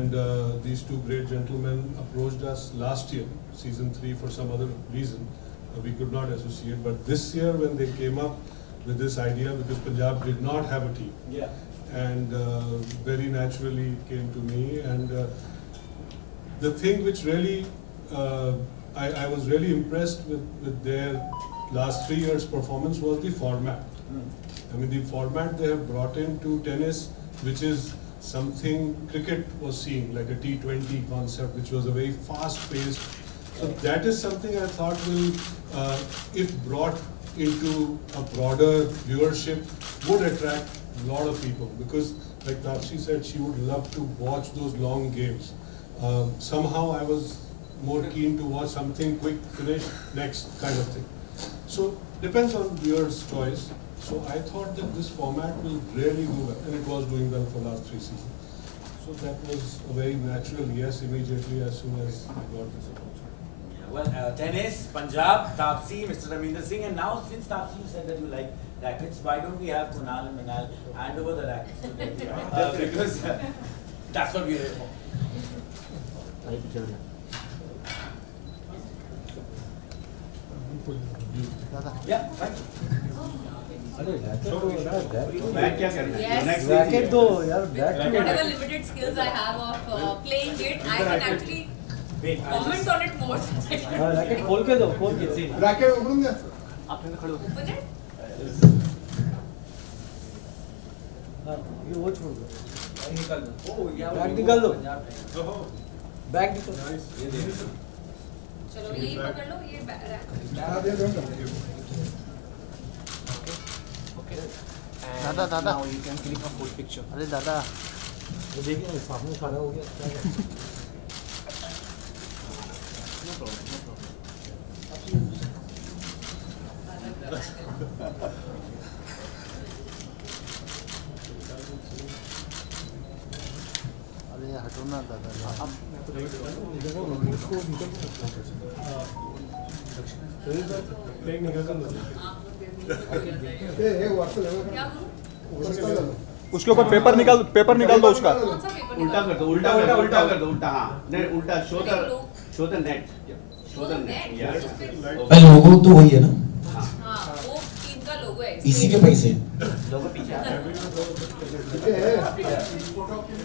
and these two great gentlemen approached us last year, season 3, for some other reason. We could not associate, but this year when they came up with this idea, because Punjab did not have a team, and very naturally it came to me, and the thing which really, I was really impressed with their last 3 years' performance was the format. I mean, the format they have brought into tennis, which is something cricket was seeing, like a T20 concept, which was a very fast-paced. So that is something I thought will, if brought into a broader viewership, would attract a lot of people. Because, like Taapsee said, she would love to watch those long games. Somehow I was more keen to watch something quick, finish, next kind of thing. So depends on viewers' choice. So I thought that this format will really do well, and it was doing well for last 3 seasons. So that was a very natural yes immediately as soon as I got this opportunity. Well, tennis, Punjab, Taapsee, Mr. Ravinder Singh, and now since Taapsee you said that you like rackets, why don't we have Kunal and Manal hand over the rackets to them? Because that's what we're here for. Yeah, thank you. Racket दो यार, whatever limited skills I have of playing it, I can actually comment on it more. Racket खोल के दो, खोल के racket open कर आप इधर खड़े हो ये वो छोड़ दो निकाल दो बैग निकाल दो बैग निकाल चलो यही पकड़ लो, ये रैकेट दादा दादा you can click a full picture. अरे दादा ये देखिए सामने खड़ा हो गया अरे हटो ना दादा उसके ऊपर पेपर निकाल दो उसका उल्टा कर दो उल्टा हाँ नहीं उल्टा शो द नेट लोगो तो वही है ना हाँ वो टीम का लोगो है इसी के पैसे लोगो पीछे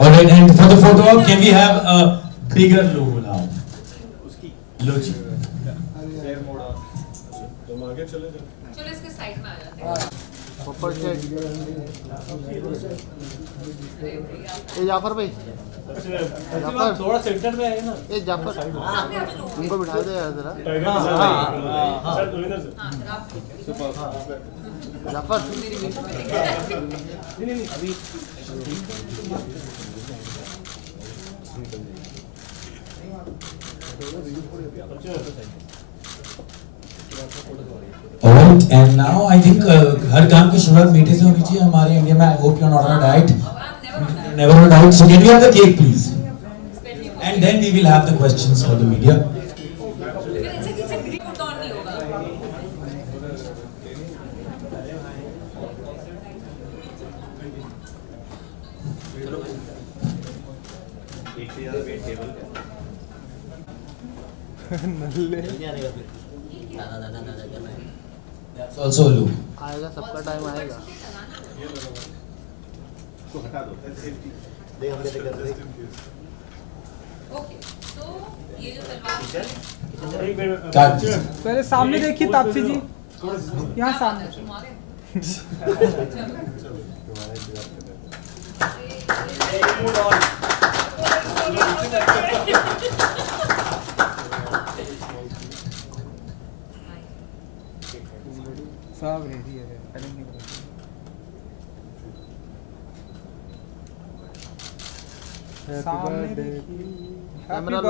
Alright, and for the photo op, can we have a bigger logo now? लो जी तुम आगे चले जाओ चलो इसके साइड में आ जाते हैं ऊपर से ए जाफर भाई जाफर थोड़ा सेंटर में आए ना ए जाफर तुमको बिठा दे यार जरा जाफर नहीं अभी Alright, and now I think हर काम की शुरुआत मीठे से होनी चाहिए हमारे इंडिया में. I hope you're not on a diet. Never on a diet. So can we have the cake, please? And then we will have the questions for the media. That's also a look. आएगा सबका time आएगा तो हटा दो safety देख हम लेते कर ओके तो ये जो सलवार पहले सामने देखिए तापसी जी यहाँ सामने सब रेडी है कैमरा लो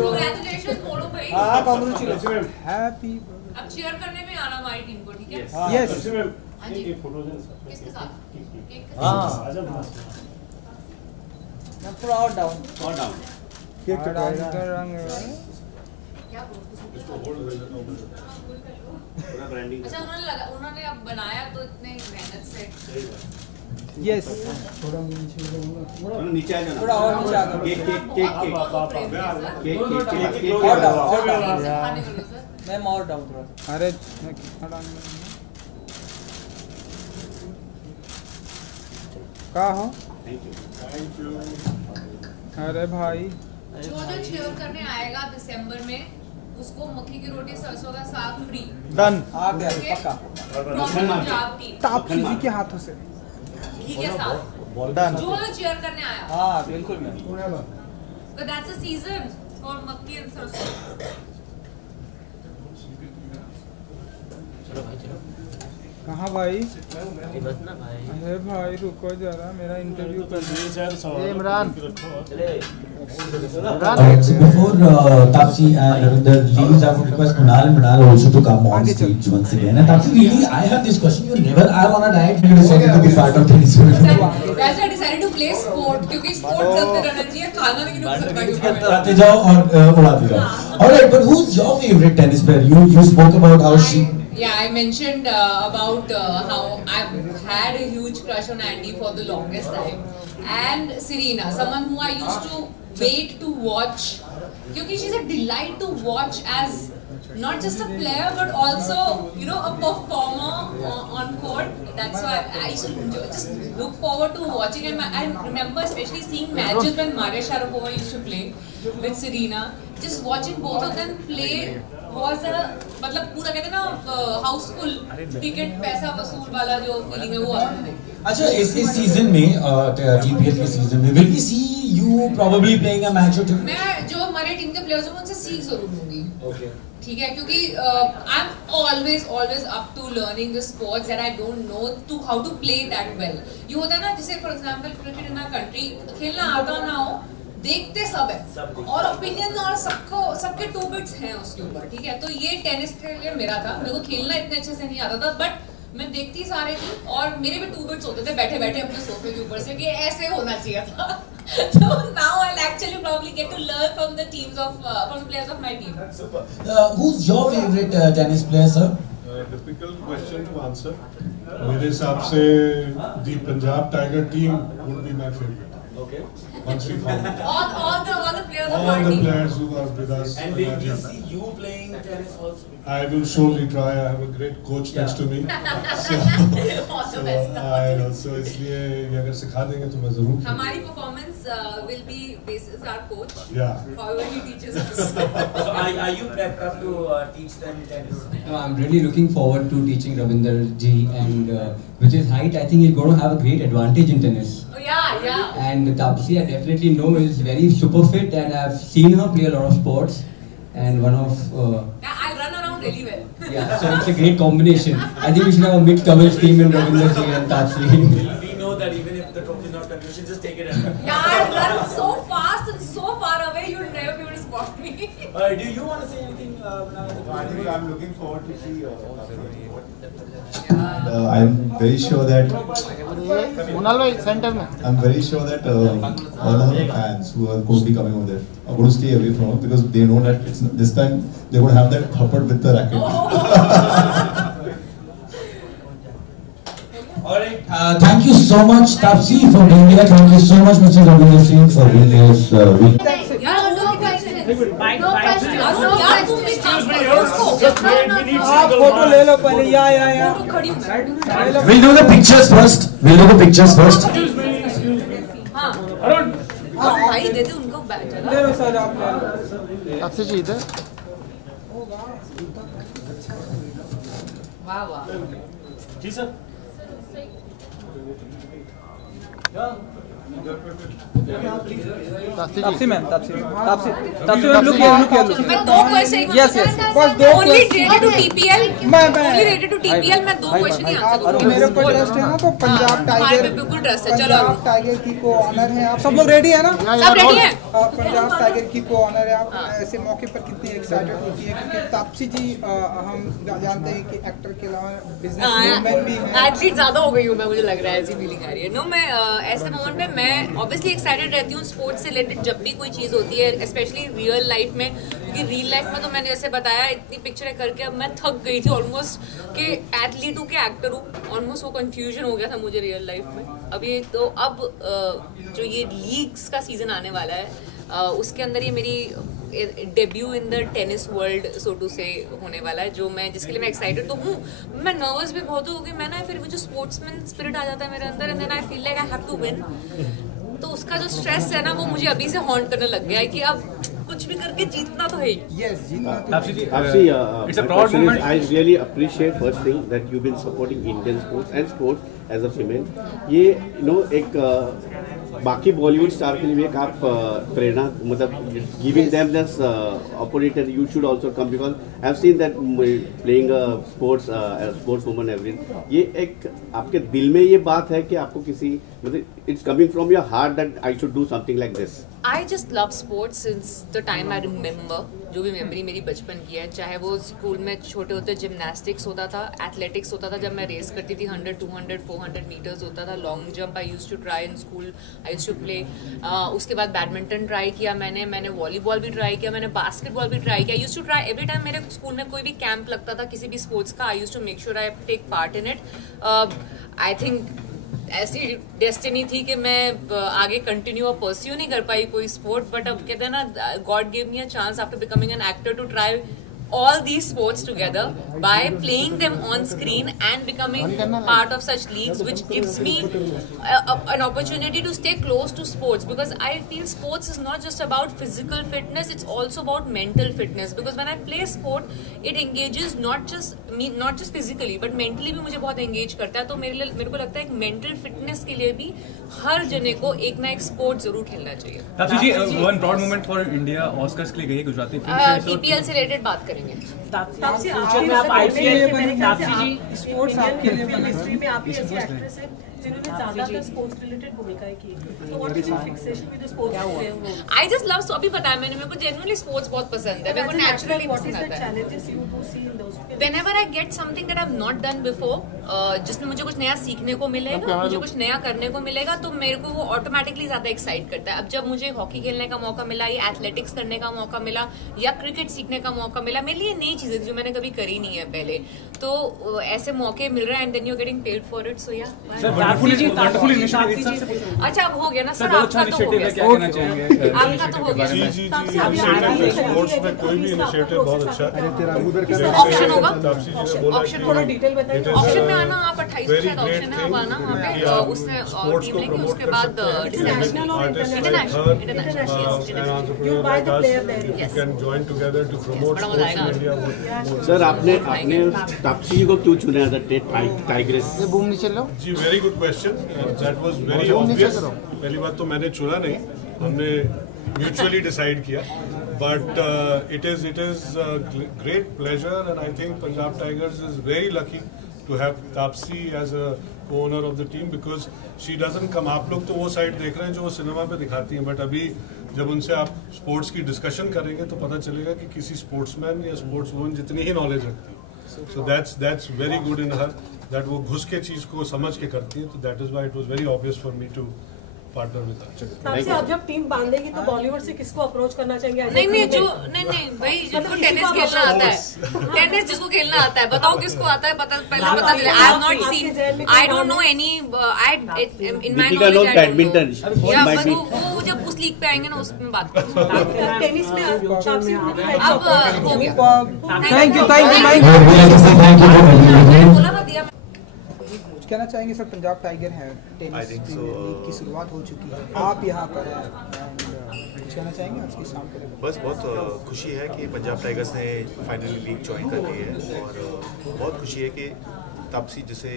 कांग्रेचुलेशंस बोलो भाई हाँ कांग्रेचुलेशन हैप्पी अब चीयर करने में आना हमारी टीम को ठीक है यस हाँ जी किसके साथ केक के हाँ थोड़ा और डाउन केक का रंग क्या बोलते इसको होल्ड कर लेना पूरा ब्रांडिंग अच्छा उन्होंने अब बनाया तो इतने मेहनत से यस थोड़ा नीचे आ जाना। थोड़ा और नीचे आ जाओ। केक केक केक केक और डाउन और डाउन खाने के लिए सर मैम और डाउन थोड़ा सा। अरे मैं खड़ा नहीं हूँ। का हो Thank you. अरे भाई जो cheer करने आएगा दिसंबर में उसको मक्की की रोटी सरसों का साग फ्री डन आ गया Okay. पक्का पंजाब टीम तापसी जी के हाथों से घी के साथ डन जो cheer करने आया हाँ बिल्कुल ma'am but that's a season for मक्की and सरसों कहाँ भाई अरे भाई रुको जरा मेरा इंटरव्यू कर Imran Alright, so before Tapsi and Ravinder leaves, I would request Kunal and Mrinal also to come on stage once again. And Tapsi, really, I have this question. You never are on a diet. You decided to be part of tennis. that's why I decided to play sport क्योंकि sport चलते रहना चाहिए खाना नहीं रुक सकता क्योंकि उड़ाते जाओ और उड़ाते जाओ. Alright, but who's your favorite tennis player? You spoke about how she. Yeah, I mentioned about how I've had a huge crush on Andy for the longest time. And Serena, someone who I used to wait to watch. Because she's a delight to watch as not just a player but also, you know, a performer on court. That's why I used to just look forward to watching him. I remember especially seeing matches when Maria Sharapova used to play with Serena. Just watching both of them play was a मतलब पूरा कहते हैं ना Housefull ticket पैसा वसूल वाला जो feeling है वो आता है. अच्छा इस सीजन में GPL के सीजन में will we see you probably playing a match or two? मैं जो हमारे टीम के प्लेयर्स हैं उनसे सीख जरूर लूंगी. Okay. ठीक है क्योंकि I'm always up to learning the sports that I don't know to how to play that well. ये होता है ना जैसे for example cricket in our country खेलना आता ना हो देखते सब है और ओपिनियन और सबके टू बिट्स हैं उसके ऊपर. ठीक है तो ये टेनिस के लिए मेरा था. मेरे को खेलना इतने अच्छे से नहीं आता था बट मैं देखती सारे थी और मेरे भी टू बिट्स होते थे बैठे बैठे अपने सोफे के ऊपर से कि ऐसे होना चाहिए था. So now I'll actually probably get to learn from the teams of from the players of my team. Super. Who's your favorite tennis player, sir? Difficult question to answer. मेरे हिसाब से the Punjab Tiger team would be my favorite. Okay. Once we found it. All the players of All our the team. players who are with us. And will we see you playing tennis also? I will surely try. I have a great coach next to me. All the best. I know. So इसलिए ये अगर सिखा देंगे तो मैं जरूर. हमारी performance will be basis our coach. Yeah. However he teaches us. So are you prepped up to teach them tennis? No, I'm really looking forward to teaching Ravinder ji, and with his height, I think he's going to have a great advantage in tennis. Oh yeah. And Tapsi, I definitely know is very super fit, and I've seen her play a lot of sports. And one of I run around really well. yeah, so it's a great combination. I think we should have a mixed doubles team in Ravinder ji and Tapsi. We know that even if the trophy is not coming, you should just take it and run. Yeah, I run so fast and so far away, you'll never be able to spot me. Do you want to say anything? I think I'm looking forward to see. I'm very sure that Kunal भाई centre में I'm very sure that all of the fans who are going to be coming over there are going to stay away from it because they know that it's, this time they're going to have that thupper with the racket. Alright. Thank you so much, Tapsi, for being here. Thank you so much, Mr. Ravinder Singh, for being here. Yeah, no question. आप photo ले लो पहले या We'll do the pictures first. हाँ भाई दे दे उनको बैठ ले लो sir आप ले लो. आपसे जीत है वाह जी sir. Taapsee ma'am Taapsee ma'am look here मैं दो क्वेश्चन यस बस दो ओनली रिलेटेड टू टीपीएल मैं ओनली रिलेटेड टू टीपीएल मैं दो क्वेश्चन ही आंसर करूंगी. मेरे को ट्रस्ट है ना तो पंजाब टाइगर बिल्कुल ट्रस्ट है. चलो पंजाब टाइगर की को ऑनर है आप सब लोग रेडी है ना सब रेडी हैं. पंजाब टाइगर की को ऑनर है आप ऐसे मौके पर कितनी एक्साइटेड होती है क्योंकि तापसी जी हम जानते हैं कि एक्टर के अलावा बिजनेसमैन भी हैं. एथलीट ज्यादा हो गई हूँ मैं मुझे लग रहा है ऐसी फीलिंग आ रही है. नो मैं ऐसे मोमेंट पे मैं ऑब्वियसली एक्साइटेड रहती हूँ स्पोर्ट्स से रिलेटेड जब भी कोई चीज़ होती है स्पेशली रियल लाइफ में क्योंकि रियल लाइफ में तो मैंने जैसे बताया इतनी पिक्चरें करके अब मैं थक गई थी ऑलमोस्ट कि एथलीट हूँ कि एक्टर हूँ. ऑलमोस्ट वो कंफ्यूजन हो गया था मुझे रियल लाइफ में. अभी तो अब जो ये लीग्स का सीजन आने वाला है उसके अंदर ये मेरी debut in the tennis world so to say होने वाला है, जो मैं जिसके लिए मैं एक्साइटेड तो हूँ। मैं नर्वस भी बहुत हूँ कि मैं ना फिर वो जो स्पोर्ट्समैन स्पिरिट आ जाता है मेरे अंदर, and then I feel like I have to win. तो उसका जो स्ट्रेस है ना वो मुझे अभी से हॉन्ट करने लग गया है कि अब कुछ भी करके जीतना तो है। Yes, जीतना तो Tapsi, it's a proud moment. I really appreciate first thing that you've been supporting Indian sports and sports as a female. ये एक बाकी बॉलीवुड स्टार के लिए एक आप प्रेरणा, मतलब giving them this opportunity, you should also come, because I have seen that playing sports woman everything. ये एक आपके दिल में ये बात है कि आपको किसी, मतलब it's coming from your heart that I should do something like this. I just love sports since the time I remember. जो भी मेमोरी मेरी बचपन की है, चाहे वो स्कूल में छोटे होते जिमनास्टिक्स होता था, एथलेटिक्स होता था, जब मैं रेस करती थी 100, 200, 400 मीटर्स होता था, long jump I used to try in school, I used to play. उसके बाद बैडमिंटन ट्राई किया मैंने वॉलीबॉल भी ट्राई किया, मैंने बास्केटबॉल भी ट्राई किया। I used to try every time मेरे स्कूल में कोई भी कैंप लगता था किसी भी स्पोर्ट्स का, I used to make sure I take part in it. I think ऐसी डेस्टिनी थी कि मैं आगे कंटिन्यू और परस्यू नहीं कर पाई कोई स्पोर्ट, बट अब कहते हैं ना, God give me a chance after becoming an actor to try all these sports together by playing them on screen and becoming part of such leagues, which gives me an opportunity to stay close to sports, because I feel sports is not just about physical fitness, it's also about mental fitness, because when I play sport it engages not just me, not just physically but mentally भी मुझे बहुत engage करता है। तो मेरे को लगता है कि mental fitness के लिए भी हर जने को एक ना एक स्पोर्ट जरूर खेलना चाहिए। Taapsee ji, one proud moment for India, Oscars के लिए गई गुजराती फिल्म, EPL से रिलेटेड बात करेंगे। तापसी, फ्यूचर में आप आईपीएल में, तापसी जी स्पोर्ट्स आपके लिए हिस्ट्री में आप ही ऐसी एक्ट्रेस हैं जिन्होंने ज्यादातर स्पोर्ट्स रिलेटेड भूमिकाएं की हैं, तो what is your fixation with the sports? I just love, अभी बताया मैंने, मेरे को जेन्युइनली स्पोर्ट्स बहुत पसंद है, मेरे को नेचुरली पसंद आता है। Challenges you do see in those, whenever I get something that I have not done before, जिसमें मुझे कुछ नया सीखने को मिलेगा, मुझे कुछ नया करने को मिलेगा, तो मेरे को वो ऑटोमेटिकली ज्यादा एक्साइट करता है। अब जब मुझे हॉकी खेलने का मौका मिला, या एथलेटिक्स करने का मौका मिला, या क्रिकेट सीखने का मौका मिला, मेरे लिए नई चीजें जो मैंने कभी करी नहीं है पहले, तो ऐसे मौके मिल रहे हैं and then you are getting paid for it, so yeah. अच्छा, अब हो गया ना सर, आपका तो हो गया, आपका तो हो गया। स्पोर्ट्स में कोई भी इनिशिएटिव बहुत अच्छा है। ऑप्शन होगा, ऑप्शन थोड़ा डिटेल बताइए। ऑप्शन में आना आप, 28 ऑप्शन है, आप आना वहाँ पे, उसमें टीम लेके उसके बाद international you buy the player there, you can join together to promote sports in India. Sir, आपने तापसी को क्यों चुना था टाइग्रेस? बूम नीचे लो जी, very good question, that was very obvious. पहली बात तो मैंने चुना नहीं, हमने म्यूचुअली डिसाइड किया, but it is great pleasure and I think Punjab tigers is very lucky to have Taapsee as a co-owner of the team, because she doesn't come, आप लोग तो वो साइड देख रहे हैं जो वो सिनेमा पे दिखाती हैं, बट अभी जब उनसे आप स्पोर्ट्स की डिस्कशन करेंगे तो पता चलेगा कि किसी स्पोर्ट्समैन या स्पोर्ट्स वुमन जितनी ही नॉलेज रखती है। So that's very good in her, that वो घुस के चीज को समझ के करती है, तो that is why it was very obvious for me to partner with her. Taapsee, आप जब टीम बांधेगी तो बॉलीवुड से किसको अप्रोच करना चाहेंगे? नहीं भाई, जिसको टेनिस खेलना आता है, टेनिस जिसको खेलना आता है, बताओ किसको आता है, पहले बता दे। I have not seen, I don't know any, I in my knowledge badminton, वो जब उस लीग पे आएंगे ना उसमें बात करेंगे। टेनिस में तापसी अब हो गया। थैंक यू बोला था दिया। कहना चाहेंगे सर, पंजाब टाइगर है, टेनिस लीग की शुरुआत हो चुकी है, आप यहाँ पर हैं, कुछ कहना चाहेंगे आज की शाम के लिए? बस बहुत खुशी है कि पंजाब टाइगर्स ने फाइनली लीग ज्वाइन कर ली है, और बहुत खुशी है कि तापसी जिसे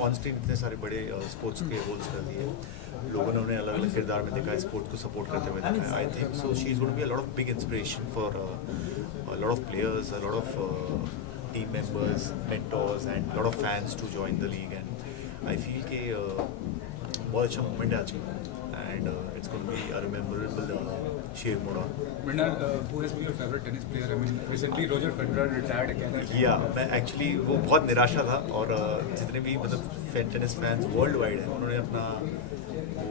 ऑन स्क्रीन इतने सारे बड़े स्पोर्ट्स के रोल्स कर दिए, लोगों ने उन्हें अलग अलग किरदार में देखा, स्पोर्ट को सपोर्ट करते हुए देखा है। I think so she is going to be a lot of big inspiration for a lot of players, a lot of team members, mentors and lot of fans to join the league, and I feel कि बहुत अच्छा moment है आज का, and it's going to be a rememberable शेर मोड़ा। Mrinal, who has been your favorite tennis player? I mean, recently Roger Federer retired again. Yeah, मैं actually वो बहुत निराशा था, और जितने भी मतलब टेनिस फैंस वर्ल्ड वाइड हैं, उन्होंने अपना वो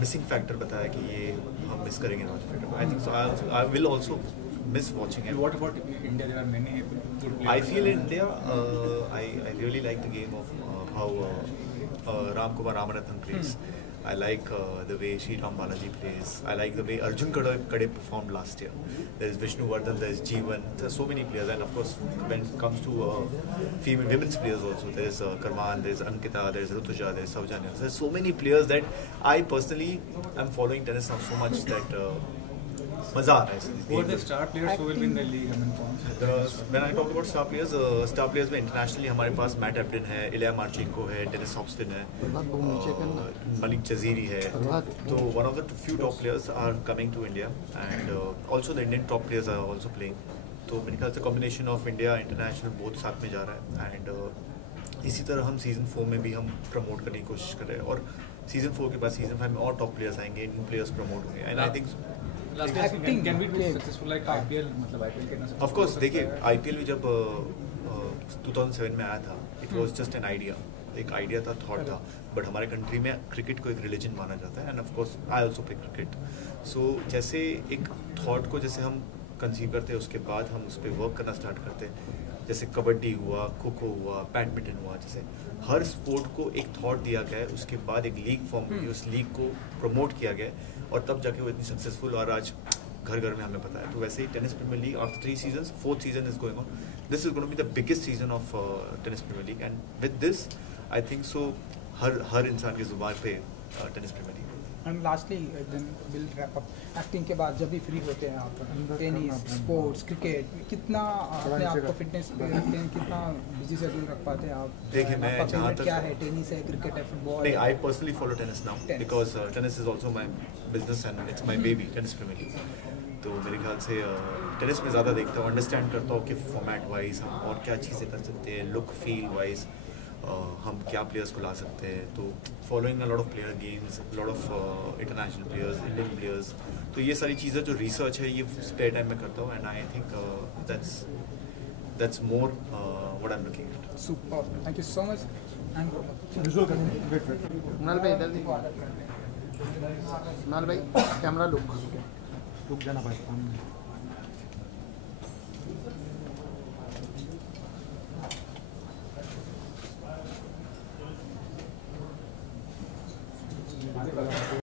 मिसिंग फैक्टर बताया कि ये हम मिस करेंगे Roger Federer. I think so I will also miss watching it. What about India? There are many good players. I feel India, I really like the game of how Ramkumar Ramanathan plays. I like the way Sriram Balaji plays. I like the way Arjun Kade performed last year. There is Vishnu Vardhan, there is Jeevan. There are so many players, and of course, when it comes to women's players also, there is Karman, there is Ankita, there is Rutuja, there is Saujanya. There are so many players that I personally am following tennis now so much that मजा आ रहा है. Who are the star players who will be in the league? I mean, when I talk about star players में internationally हमारे पास Matt Ebden है, Ilya Marchenko है, Dennis Hopston है, Malik Jaziri है. So one of the few top players are coming to India, and also the Indian top players are also playing. तो मेरे ख्याल से combination of India international both साथ में जा रहा है, and इसी तरह हम season 4 में भी हम promote करने की कोशिश कर रहे हैं, और season 4 के बाद season 5 में और top players आएंगे, Indian players promote होंगे, and I think can we do successful like IPL? मतलब IPL के ना Of course, देखिए IPL भी जब 2007 में आया था, it was just an idea. एक आइडिया था, थॉट था, बट हमारे कंट्री में क्रिकेट को एक रिलीजन माना जाता है, and of course I also play cricket. So जैसे एक थॉट को जैसे हम कंसीव करते हैं, उसके बाद हम उस पर वर्क करना स्टार्ट करते हैं. जैसे कबड्डी हुआ, खो खो हुआ, बैडमिंटन हुआ, जैसे हर स्पोर्ट को एक थॉट दिया गया है, उसके बाद एक लीग फॉर्म हुई, उस लीग को प्रमोट किया गया है, और तब जाके वो इतनी सक्सेसफुल और आज घर घर में हमें पता है. तो वैसे ही tennis premier league after 3 seasons, 4th season is going on. This is going to be the biggest season of tennis Premier League, and with this, I think so. हर इंसान की जुबान पे tennis premier league. And lastly, then we'll wrap up. Acting के बाद जब भी free होते हैं आप, टेनिस, स्पोर्ट्स, क्रिकेट, कितना अपने आप को फिटनेस पे रखते हैं, कितना बिजी शेड्यूल रख पाते हैं आप? देखिए मैं जहाँ तक क्या है, टेनिस है, क्रिकेट है, फुटबॉल? नहीं, I personally follow tennis now because tennis is also my business and it's my baby, tennis Premier League. तो मेरे ख्याल से टेनिस में ज़्यादा देखता हूँ, अंडरस्टैंड करता हूँ कि फॉर्मेट वाइज हम और क्या चीज़ें कर सकते हैं, लुक फील वाइज हम क्या प्लेयर्स को ला सकते हैं. तो following a lot of player games, lot of international players, Indian players, तो ये सारी चीज़ें जो रिसर्च है ये स्पेयर टाइम में करता हूँ, and I think that's more what I am looking at. Super, thank you so much. Kunal भाई इधर देखिए. कुणाल भाई कैमरा लुक रुक जाना भाई.